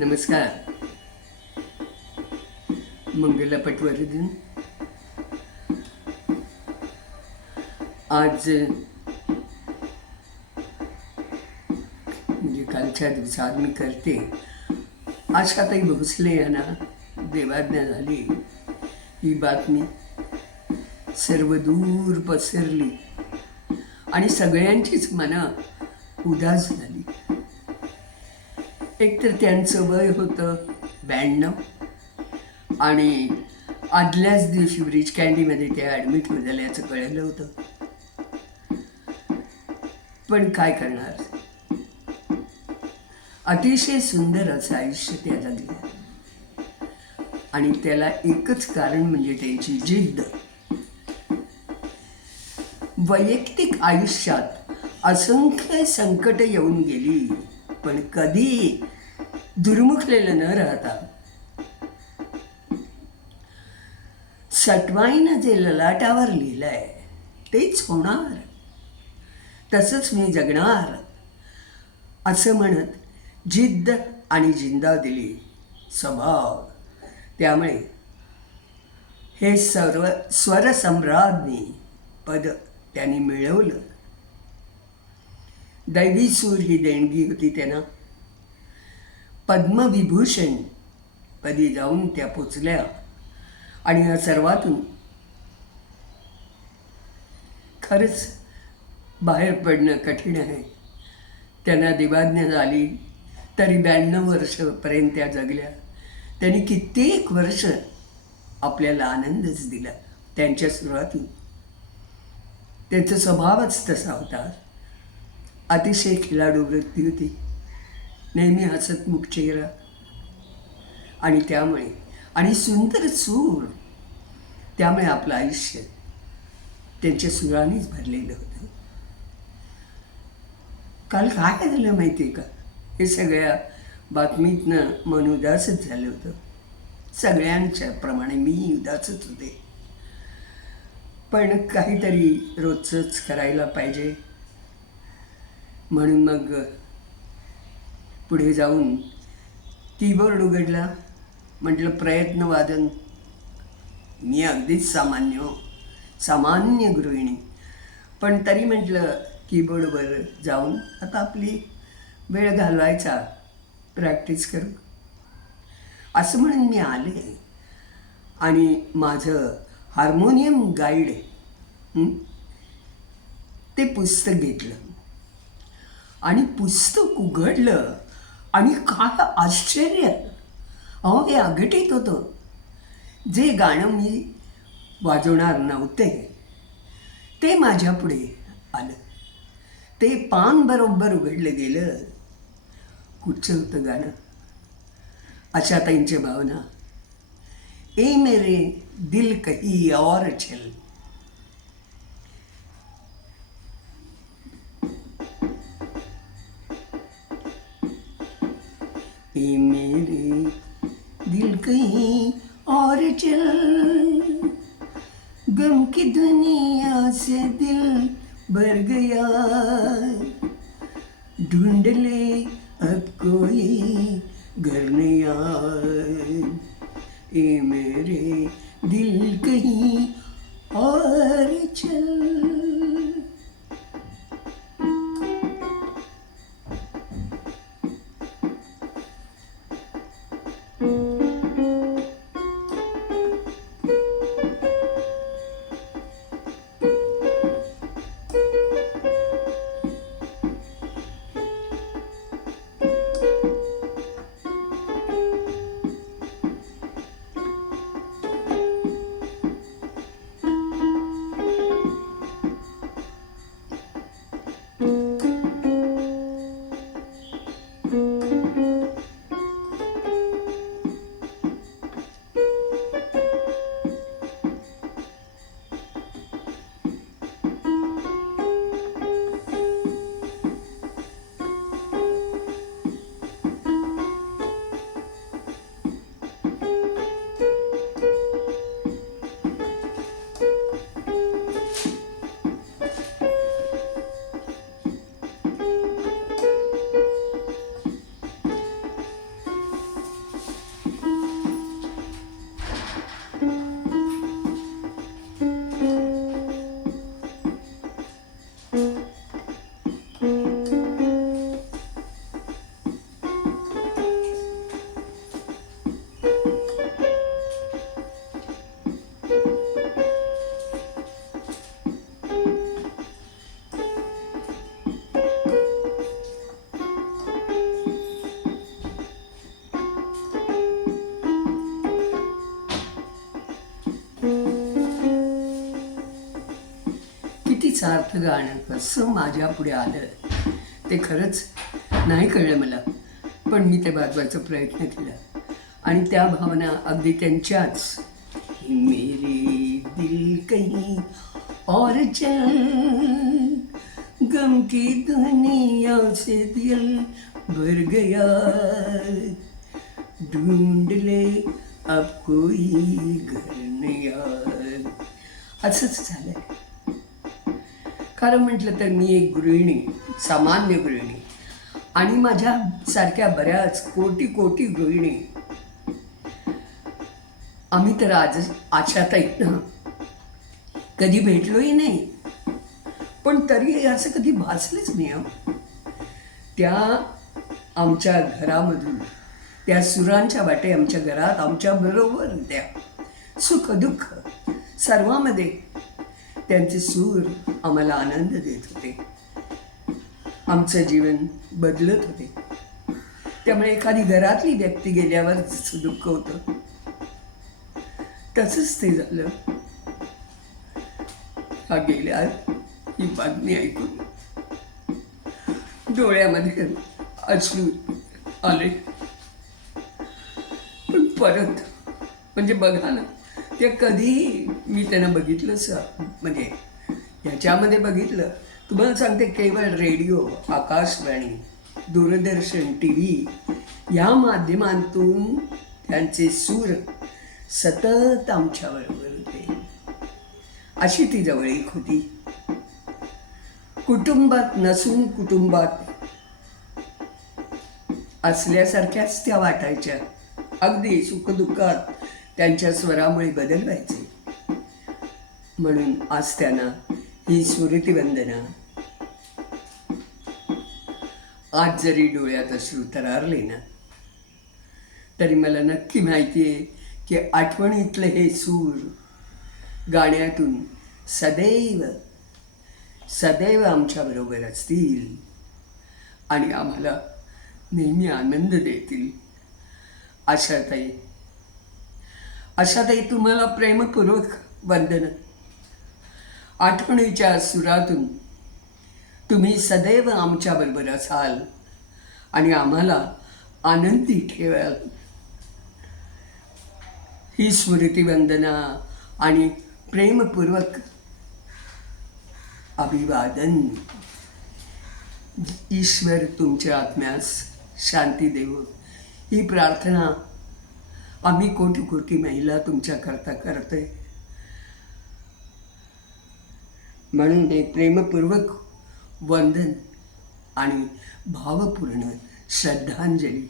नमस्कार. मंगलापट वरदून आज म्हणजे कालच्या दिवसात मी करते. आशाताई भोसले यांना देवाज्ञा झाली. ही बातमी सर्व दूर पसरली आणि सगळ्यांचीच मनं उदास झाली. एकतर त्यांचं वय होतं 92 आणि आदल्याच दिवशी ब्रिज कँडीमध्ये ते ॲडमिट झाल्याचं कळलं होतं. पण काय करणार, अतिशय सुंदर असं आयुष्य त्या जगल्या आणि त्याला एकच कारण म्हणजे त्यांची जिद्द. वैयक्तिक आयुष्यात असंख्य संकट येऊन गेली, पण कधी दुर्मुखलेलं न राहता सटवाईनं जे ललाटावर लिहिलंय तेच होणार, तसंच मी जगणार असं म्हणत जिद्द आणि जिंदा दिली स्वभाव. त्यामुळे हे सर्व स्वरसम्राज्ञी पद त्यांनी मिळवलं. दैवी सूर ही देणगी होती त्यांना. पद्मविभूषण पदी जाऊन त्या पोचल्या आणि या सर्वातून खरंच बाहेर पडणं कठीण आहे. त्यांना देवाज्ञा झाली तरी 92 वर्षापर्यंत त्या जगल्या. त्यांनी कित्येक वर्ष आपल्याला आनंदच दिला. त्यांच्या सुरुवातीत त्यांचा स्वभावच तसा होता. अतिशय खिलाडू वृत्ती होती, नेहमी हसतमुख चेहरा आणि त्यामुळे आणि सुंदर सूर. त्यामुळे आपलं आयुष्य त्यांच्या सुरानेच भरलेलं होतं. काल काय झालं माहिती आहे का, हे सगळ्या बातमीतनं मन उदासच झालं होतं. सगळ्यांच्या प्रमाणे मी उदासच होते. पण काहीतरी रोजचंच करायला पाहिजे म्हणून मग पुढे जाऊन कीबोर्ड उघडला. म्हटलं प्रयत्न वादन. मी अगदीच सामान्य गृहिणी, पण तरी म्हटलं कीबोर्डवर जाऊन आता आपली वेळ घालवायचा, प्रॅक्टिस करू असं म्हणून मी आले आणि माझं हार्मोनियम गाईड ते पुस्तक घेतलं आणि पुस्तक उघडलं आणि काय आश्चर्य. अहो, हे अघटित होतं. जे गाणं मी वाजवणार नव्हते ते माझ्या पुढे आलं. ते पान बरोबर उघडलं गेलं. कुठचं होतं गाणं? आशाताईंच्या भावना, ए मेरे दिल कहीं और चल. ए मेरे दिल कहीं और चल, गम की दुनिया से दिल भर गया, ढूंढ ले अब कोई घर नया. ए मेरे दिल कहीं और चल. सार्थ गाणं कसं माझ्या पुढे आलं ते खरंच नाही कळलं मला, पण मी ते वाजवायचा प्रयत्न केला आणि त्या भावना अगदी त्यांच्याच, मेरे दिल कहीं और चल, गम की दुनिया से दिल भर गया, ढूंढ ले अब कोई घर नया. असंच झालंय. खरं म्हटलं तर मी एक गृहिणी, सामान्य गृहिणी, आणि माझ्या सारख्या बऱ्याच कोटी कोटी गृहिणी, आम्ही तर आज आशाताईत ना कधी भेटलोही नाही, पण तरी असं कधी भासलंच नाही. त्या आमच्या घरामधून, त्या सुरांच्या वाटे आमच्या घरात आमच्या बरोबर त्या सुख दुःख सर्वामध्ये त्यांचे सूर आम्हाला आनंद देत होते, आमचं जीवन बदलत होते. त्यामुळे एखादी घरातली व्यक्ती गेल्यावर जसं दुःख होतं तसंच ते झालं. हा गेल्या ही बातमी ऐकून डोळ्यामध्ये अश्रू आले. पण परत म्हणजे बघा ना, ते कधीही मी त्यांना बघितलंच, म्हणजे ह्याच्यामध्ये बघितलं. तुम्हाला सांगते, केवळ रेडिओ, आकाशवाणी, दूरदर्शन, टी व्ही या माध्यमांतून त्यांचे सूर सतत आमच्याबरोबर होते. अशी ती जवळीक होती. कुटुंबात नसून कुटुंबात असल्यासारख्याच त्या वाटायच्या. अगदी सुखदुःखात त्यांच्या स्वरामुळे बदल व्हायचे. म्हणून आज त्यांना ही स्मृतिवंदना. आज जरी डोळ्यात अश्रू तरारले ना, तरी मला नक्की माहिती आहे की आठवणीतले हे सूर गाण्यातून सदैव सदैव आमच्याबरोबर असतील आणि आम्हाला नेहमी आनंद देतील. आशाताई, आशाताई, तुम्हाला प्रेमपूर्वक वंदन. आठवणीच्या सुरातून तुम्ही सदैव आमच्याबरोबर असाल आणि आम्हाला आनंदी ठेवाल. ही स्मृतिवंदना आणि प्रेमपूर्वक अभिवादन. ईश्वर तुमच्या आत्म्यास शांती देवो, ही प्रार्थना आम्ही कोटी कोटी महिला तुमच्याकरता करतोय. म्हणून हे प्रेमपूर्वक वंदन आणि भावपूर्ण श्रद्धांजली